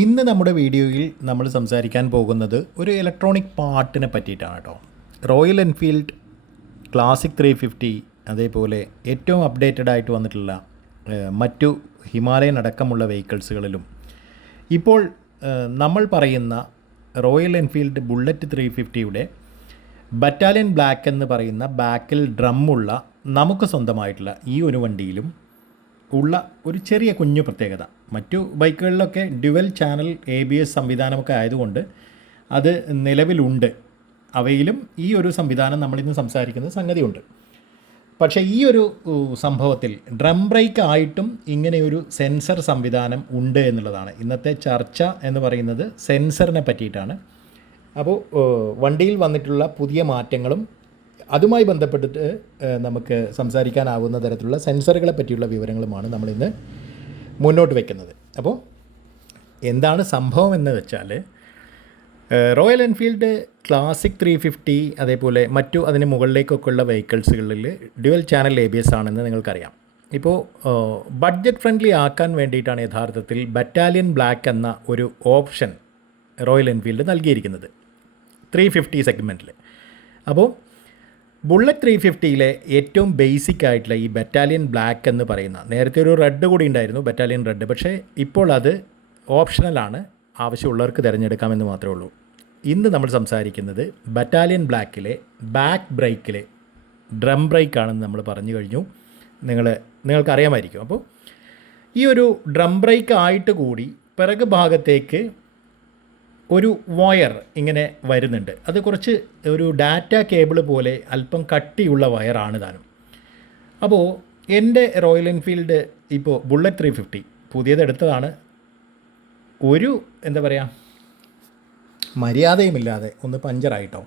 ഇന്ന് നമ്മുടെ വീഡിയോയിൽ നമ്മൾ സംസാരിക്കാൻ പോകുന്നത് ഒരു ഇലക്ട്രോണിക് പാർട്ടിനെ പറ്റിയിട്ടാണ് കേട്ടോ. റോയൽ എൻഫീൽഡ് ക്ലാസിക് 350 അതേപോലെ ഏറ്റവും അപ്ഡേറ്റഡ് ആയിട്ട് വന്നിട്ടുള്ള മറ്റു ഹിമാലയൻ അടക്കമുള്ള വെഹിക്കിൾസുകളിലും ഇപ്പോൾ നമ്മൾ പറയുന്ന റോയൽ എൻഫീൽഡ് ബുള്ളറ്റ് 350യുടെ ബറ്റാലിയൻ ബ്ലാക്ക് എന്ന് പറയുന്ന ബാക്കിൽ ഡ്രമ്മുള്ള നമുക്ക് സ്വന്തമായിട്ടുള്ള ഈ ഒരു വണ്ടിയിലും ഉള്ള ഒരു ചെറിയ കുഞ്ഞു പ്രത്യേകത. മറ്റു ബൈക്കുകളിലൊക്കെ ഡ്യുവൽ ചാനൽ ABS സംവിധാനമൊക്കെ ആയതുകൊണ്ട് അത് നിലവിലുണ്ട്. അവയിലും ഈ ഒരു സംവിധാനം നമ്മളിന്ന് സംസാരിക്കുന്ന സംഗതിയുണ്ട്. പക്ഷേ ഈ ഒരു സംഭവത്തിൽ ഡ്രം ബ്രേക്ക് ആയിട്ടും ഇങ്ങനെയൊരു സെൻസർ സംവിധാനം ഉണ്ട് എന്നുള്ളതാണ് ഇന്നത്തെ ചർച്ച എന്ന് പറയുന്നത്. സെൻസറിനെ പറ്റിയിട്ടാണ്. അപ്പോൾ വണ്ടിയിൽ വന്നിട്ടുള്ള പുതിയ മാറ്റങ്ങളും അതുമായി ബന്ധപ്പെട്ടിട്ട് നമുക്ക് സംസാരിക്കാനാവുന്ന തരത്തിലുള്ള സെൻസറുകളെ പറ്റിയുള്ള വിവരങ്ങളുമാണ് നമ്മളിന്ന് മുന്നോട്ട് വയ്ക്കുന്നത്. അപ്പോൾ എന്താണ് സംഭവം എന്ന് വെച്ചാൽ, റോയൽ എൻഫീൽഡ് ക്ലാസിക് 350 അതേപോലെ മറ്റു അതിന് മുകളിലേക്കൊക്കെയുള്ള വെഹിക്കിൾസുകളിൽ ഡ്യുവൽ ചാനൽ ABS ആണെന്ന് നിങ്ങൾക്കറിയാം. ഇപ്പോൾ ബഡ്ജറ്റ് ഫ്രണ്ട്ലി ആക്കാൻ വേണ്ടിയിട്ടാണ് യഥാർത്ഥത്തിൽ ബറ്റാലിയൻ ബ്ലാക്ക് എന്ന ഒരു ഓപ്ഷൻ റോയൽ എൻഫീൽഡ് നൽകിയിരിക്കുന്നത് 350 സെഗ്മെൻറ്റിൽ. അപ്പോൾ ബുള്ളറ്റ് 350യിലെ ഏറ്റവും ബേസിക് ആയിട്ടുള്ള ഈ ബറ്റാലിയൻ ബ്ലാക്ക് എന്ന് പറയുന്ന, നേരത്തെ ഒരു റെഡ് കൂടി ഉണ്ടായിരുന്നു, ബറ്റാലിയൻ റെഡ്, പക്ഷേ ഇപ്പോൾ അത് ഓപ്ഷണലാണ്, ആവശ്യമുള്ളവർക്ക് തിരഞ്ഞെടുക്കാമെന്ന് മാത്രമേ ഉള്ളൂ. ഇന്ന് നമ്മൾ സംസാരിക്കുന്നത് ബറ്റാലിയൻ ബ്ലാക്കിലെ ബാക്ക് ബ്രേക്കിലെ ഡ്രം ബ്രേക്ക് ആണെന്ന് നമ്മൾ പറഞ്ഞു കഴിഞ്ഞു. നിങ്ങൾക്കറിയാമായിരിക്കും. അപ്പോൾ ഈ ഒരു ഡ്രം ബ്രേക്ക് ആയിട്ട് കൂടി പിറകു ഭാഗത്തേക്ക് ഒരു വയർ ഇങ്ങനെ വരുന്നുണ്ട്. അത് കുറച്ച് ഒരു ഡാറ്റ കേബിൾ പോലെ അല്പം കട്ടിയുള്ള വയറാണ് താനും. അപ്പോൾ എൻ്റെ റോയൽ എൻഫീൽഡ് ഇപ്പോൾ ബുള്ളറ്റ് 350 പുതിയതെടുത്തതാണ്. ഒരു എന്താ പറയുക, മര്യാദയുമില്ലാതെ ഒന്ന് പഞ്ചറായിട്ടോ,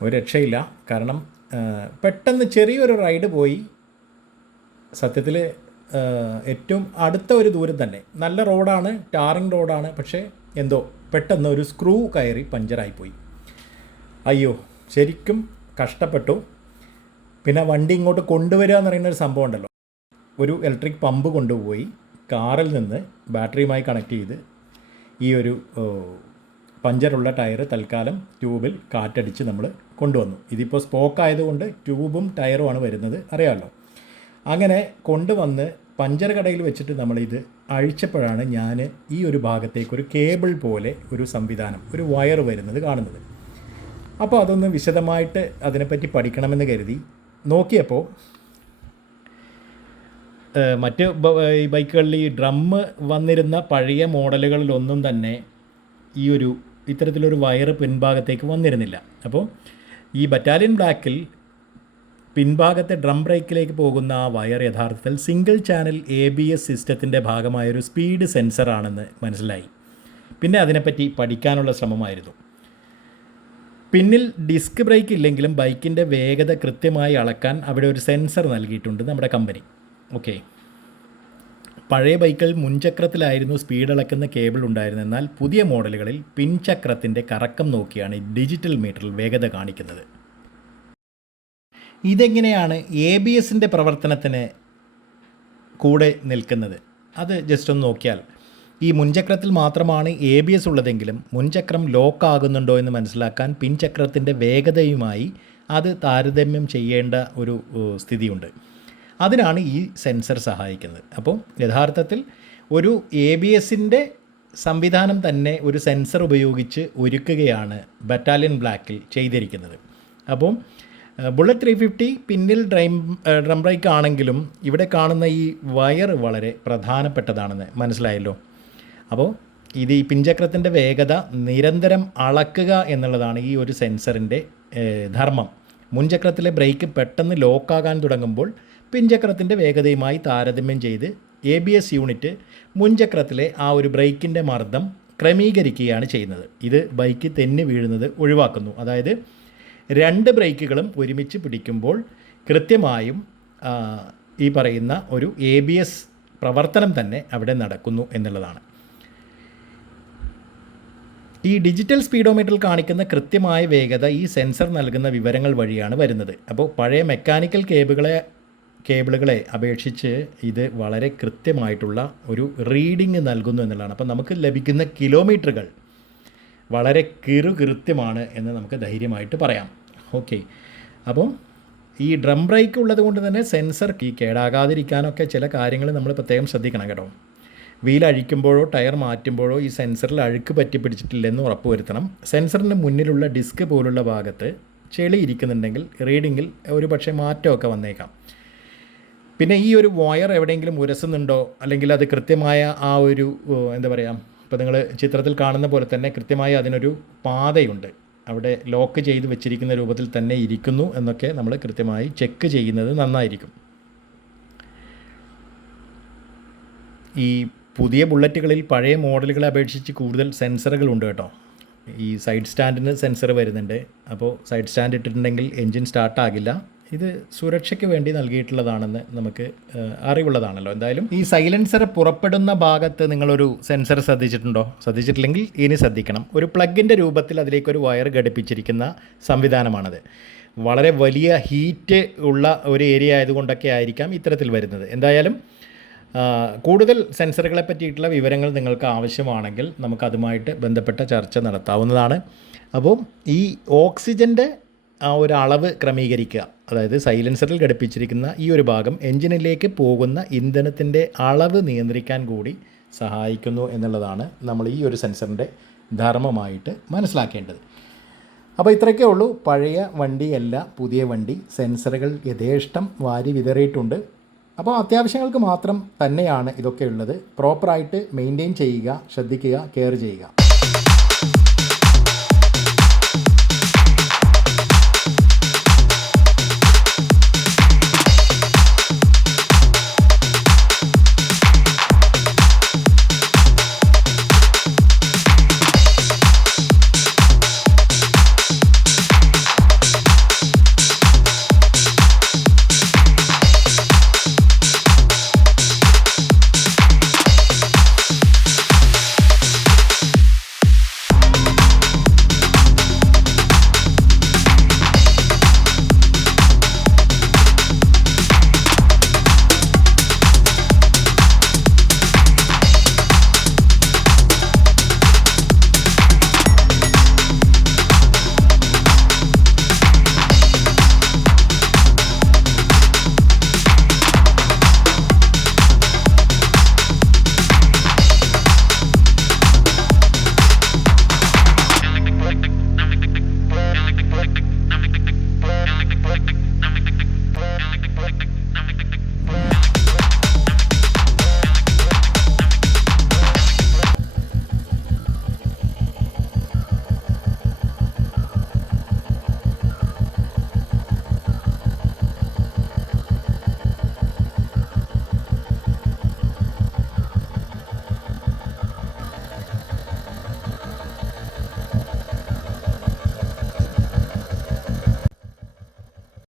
ഒരു രക്ഷയില്ല. കാരണം പെട്ടെന്ന് ചെറിയൊരു റൈഡ് പോയി, സത്യത്തിൽ ഏറ്റവും അടുത്ത ഒരു ദൂരം തന്നെ, നല്ല റോഡാണ്, ടാറിങ് റോഡാണ്, പക്ഷേ എന്തോ പെട്ടെന്ന് ഒരു സ്ക്രൂ കയറി പഞ്ചറായിപ്പോയി. അയ്യോ, ശരിക്കും കഷ്ടപ്പെട്ടു. പിന്നെ വണ്ടി ഇങ്ങോട്ട് കൊണ്ടുവരിക എന്ന് പറയുന്നൊരു സംഭവം ഉണ്ടല്ലോ. ഒരു ഇലക്ട്രിക് പമ്പ് കൊണ്ടുപോയി കാറിൽ നിന്ന് ബാറ്ററിയുമായി കണക്ട് ചെയ്ത് ഈ ഒരു പഞ്ചറുള്ള ടയർ തൽക്കാലം ട്യൂബിൽ കാറ്റടിച്ച് നമ്മൾ കൊണ്ടുവന്നു. ഇതിപ്പോൾ സ്പോക്ക് ആയതുകൊണ്ട് ട്യൂബും ടയറുമാണ് വരുന്നത്, അറിയാമല്ലോ. അങ്ങനെ കൊണ്ടുവന്ന് പഞ്ചർ കടയിൽ വെച്ചിട്ട് നമ്മളിത് അഴിച്ചപ്പോഴാണ് ഞാൻ ഈ ഒരു ഭാഗത്തേക്ക് ഒരു കേബിൾ പോലെ ഒരു സംവിധാനം, ഒരു വയർ വരുന്നത് കാണുന്നത്. അപ്പോൾ അതൊന്ന് വിശദമായിട്ട് അതിനെപ്പറ്റി പഠിക്കണമെന്ന് കരുതി നോക്കിയപ്പോൾ മറ്റ് ഈ ബൈക്കുകളിൽ ഈ ഡ്രമ്മ് വന്നിരുന്ന പഴയ മോഡലുകളിലൊന്നും തന്നെ ഈ ഒരു ഇത്തരത്തിലൊരു വയർ പിൻഭാഗത്തേക്ക് വന്നിരുന്നില്ല. അപ്പോൾ ഈ ബറ്റാലിയൻ ബ്ലാക്കിൽ പിൻഭാഗത്തെ ഡ്രം ബ്രേക്കിലേക്ക് പോകുന്ന ആ വയർ യഥാർത്ഥത്തിൽ സിംഗിൾ ചാനൽ ABS സിസ്റ്റത്തിൻ്റെ ഭാഗമായൊരു സ്പീഡ് സെൻസറാണെന്ന് മനസ്സിലായി. പിന്നെ അതിനെപ്പറ്റി പഠിക്കാനുള്ള ശ്രമമായിരുന്നു. പിന്നിൽ ഡിസ്ക് ബ്രേക്ക് ഇല്ലെങ്കിലും ബൈക്കിൻ്റെ വേഗത കൃത്യമായി അളക്കാൻ അവിടെ ഒരു സെൻസർ നൽകിയിട്ടുണ്ട് നമ്മുടെ കമ്പനി. ഓക്കെ, പഴയ ബൈക്കിൽ മുൻചക്രത്തിലായിരുന്നു സ്പീഡ് അളക്കുന്ന കേബിൾ ഉണ്ടായിരുന്നത്. എന്നാൽ പുതിയ മോഡലുകളിൽ പിൻചക്രത്തിൻ്റെ കറക്കം നോക്കിയാണ് ഡിജിറ്റൽ മീറ്ററിൽ വേഗത കാണിക്കുന്നത്. ഇതെങ്ങനെയാണ് ABSൻ്റെ പ്രവർത്തനത്തിന് കൂടെ നിൽക്കുന്നത്? അത് ജസ്റ്റ് ഒന്ന് നോക്കിയാൽ, ഈ മുൻചക്രത്തിൽ മാത്രമാണ് ABS ഉള്ളതെങ്കിലും മുൻചക്രം ലോക്ക് ആകുന്നുണ്ടോ എന്ന് മനസ്സിലാക്കാൻ പിൻചക്രത്തിൻ്റെ വേഗതയുമായി അത് താരതമ്യം ചെയ്യേണ്ട ഒരു സ്ഥിതിയുണ്ട്. അതിനാണ് ഈ സെൻസർ സഹായിക്കുന്നത്. അപ്പോൾ യഥാർത്ഥത്തിൽ ഒരു ABSൻ്റെ സംവിധാനം തന്നെ ഒരു സെൻസർ ഉപയോഗിച്ച് ഒരുക്കുകയാണ് ബറ്റാലിയൻ ബ്ലാക്കിൽ ചെയ്തിരിക്കുന്നത്. അപ്പോൾ ബുള്ളറ്റ് 350 പിന്നിൽ ഡ്രം ബ്രേക്ക് ആണെങ്കിലും ഇവിടെ കാണുന്ന ഈ വയർ വളരെ പ്രധാനപ്പെട്ടതാണെന്ന് മനസ്സിലായല്ലോ. അപ്പോൾ ഇത് ഈ പിൻചക്രത്തിൻ്റെ വേഗത നിരന്തരം അളക്കുക എന്നുള്ളതാണ് ഈ ഒരു സെൻസറിൻ്റെ ധർമ്മം. മുൻചക്രത്തിലെ ബ്രേക്ക് പെട്ടെന്ന് ലോക്കാകാൻ തുടങ്ങുമ്പോൾ പിൻചക്രത്തിൻ്റെ വേഗതയുമായി താരതമ്യം ചെയ്ത് ABS യൂണിറ്റ് മുൻചക്രത്തിലെ ആ ഒരു ബ്രേക്കിൻ്റെ മർദ്ദം ക്രമീകരിക്കുകയാണ് ചെയ്യുന്നത്. ഇത് ബൈക്ക് തെന്നി വീഴുന്നത് ഒഴിവാക്കുന്നു. അതായത് രണ്ട് ബ്രേക്കുകളും ഒരുമിച്ച് പിടിക്കുമ്പോൾ കൃത്യമായും ഈ പറയുന്ന ഒരു ABS പ്രവർത്തനം തന്നെ അവിടെ നടക്കുന്നു എന്നുള്ളതാണ്. ഈ ഡിജിറ്റൽ സ്പീഡോമീറ്ററിൽ കാണിക്കുന്ന കൃത്യമായ വേഗത ഈ സെൻസർ നൽകുന്ന വിവരങ്ങൾ വഴിയാണ് വരുന്നത്. അപ്പോൾ പഴയ മെക്കാനിക്കൽ കേബിളുകളെ കേബിളുകളെ അപേക്ഷിച്ച് ഇത് വളരെ കൃത്യമായിട്ടുള്ള ഒരു റീഡിങ് നൽകുന്നു എന്നുള്ളതാണ്. അപ്പോൾ നമുക്ക് ലഭിക്കുന്ന കിലോമീറ്ററുകൾ വളരെ കൃത്യമാണ് എന്ന് നമുക്ക് ധൈര്യമായിട്ട് പറയാം. ഓക്കെ, അപ്പം ഈ ഡ്രം ബ്രേക്ക് ഉള്ളത് കൊണ്ട് തന്നെ സെൻസർ കേടാകാതിരിക്കാനൊക്കെ ചില കാര്യങ്ങൾ നമ്മൾ പ്രത്യേകം ശ്രദ്ധിക്കണം കേട്ടോ. വീൽ അഴിക്കുമ്പോഴോ ടയർ മാറ്റുമ്പോഴോ ഈ സെൻസറിൽ അഴുക്ക് പറ്റി പിടിച്ചിട്ടില്ലെന്ന് ഉറപ്പ് വരുത്തണം. സെൻസറിന് മുന്നിലുള്ള ഡിസ്ക് പോലുള്ള ഭാഗത്ത് ചെളി ഇരിക്കുന്നുണ്ടെങ്കിൽ റീഡിങ്ങിൽ ഒരു പക്ഷേ മാറ്റമൊക്കെ വന്നേക്കാം. പിന്നെ ഈ ഒരു വയർ എവിടെയെങ്കിലും ഉരസുന്നുണ്ടോ, അല്ലെങ്കിൽ അത് കൃത്യമായ ആ ഒരു എന്താ പറയുക, ഇപ്പോൾ നിങ്ങൾ ചിത്രത്തിൽ കാണുന്ന പോലെ തന്നെ കൃത്യമായി അതിനൊരു പാതയുണ്ട്, അവിടെ ലോക്ക് ചെയ്ത് വെച്ചിരിക്കുന്ന രൂപത്തിൽ തന്നെ ഇരിക്കുന്നു എന്നൊക്കെ നമ്മൾ കൃത്യമായി ചെക്ക് ചെയ്യുന്നത് നന്നായിരിക്കും. ഈ പുതിയ ബുള്ളറ്റുകളിൽ പഴയ മോഡലുകളെ അപേക്ഷിച്ച് കൂടുതൽ സെൻസറുകളുണ്ട് കേട്ടോ. ഈ സൈഡ് സ്റ്റാൻഡിന് സെൻസർ വരുന്നുണ്ട്. അപ്പോൾ സൈഡ് സ്റ്റാൻഡ് ഇട്ടിട്ടുണ്ടെങ്കിൽ എൻജിൻ സ്റ്റാർട്ടാകില്ല. ഇത് സുരക്ഷയ്ക്ക് വേണ്ടി നൽകിയിട്ടുള്ളതാണെന്ന് നമുക്ക് അറിവുള്ളതാണല്ലോ. എന്തായാലും ഈ സൈലൻസർ പുറപ്പെടുന്ന ഭാഗത്ത് നിങ്ങളൊരു സെൻസർ ശ്രദ്ധിച്ചിട്ടുണ്ടോ? ശ്രദ്ധിച്ചിട്ടില്ലെങ്കിൽ ഇനി ശ്രദ്ധിക്കണം. ഒരു പ്ലഗിൻ്റെ രൂപത്തിൽ അതിലേക്കൊരു വയർ ഘടിപ്പിച്ചിരിക്കുന്ന സംവിധാനമാണത്. വളരെ വലിയ ഹീറ്റ് ഉള്ള ഒരു ഏരിയ ആയതുകൊണ്ടൊക്കെ ആയിരിക്കാം ഇത്തരത്തിൽ വരുന്നത്. എന്തായാലും കൂടുതൽ സെൻസറുകളെ പറ്റിയിട്ടുള്ള വിവരങ്ങൾ നിങ്ങൾക്ക് ആവശ്യമാണെങ്കിൽ നമുക്കതുമായിട്ട് ബന്ധപ്പെട്ട ചർച്ച നടത്താവുന്നതാണ്. അപ്പോൾ ഈ ഓക്സിജൻ്റെ ആ ഒരു അളവ് ക്രമീകരിക്കുക, അതായത് സൈലൻസറിൽ ഘടിപ്പിച്ചിരിക്കുന്ന ഈ ഒരു ഭാഗം എൻജിനിലേക്ക് പോകുന്ന ഇന്ധനത്തിൻ്റെ അളവ് നിയന്ത്രിക്കാൻ കൂടി സഹായിക്കുന്നു എന്നുള്ളതാണ് നമ്മൾ ഈ ഒരു സെൻസറിൻ്റെ ധർമ്മമായിട്ട് മനസ്സിലാക്കേണ്ടത്. അപ്പോൾ ഇത്രയൊക്കെ ഉള്ളൂ. പഴയ വണ്ടിയല്ല പുതിയ വണ്ടി, സെൻസറുകൾ യഥേഷ്ടം വാരി വിതറിയിട്ടുണ്ട്. അപ്പോൾ അത്യാവശ്യങ്ങൾക്ക് മാത്രം തന്നെയാണ് ഇതൊക്കെ ഉള്ളത്. പ്രോപ്പറായിട്ട് മെയിൻറ്റെയിൻ ചെയ്യുക, ശ്രദ്ധിക്കുക, കെയർ ചെയ്യുക.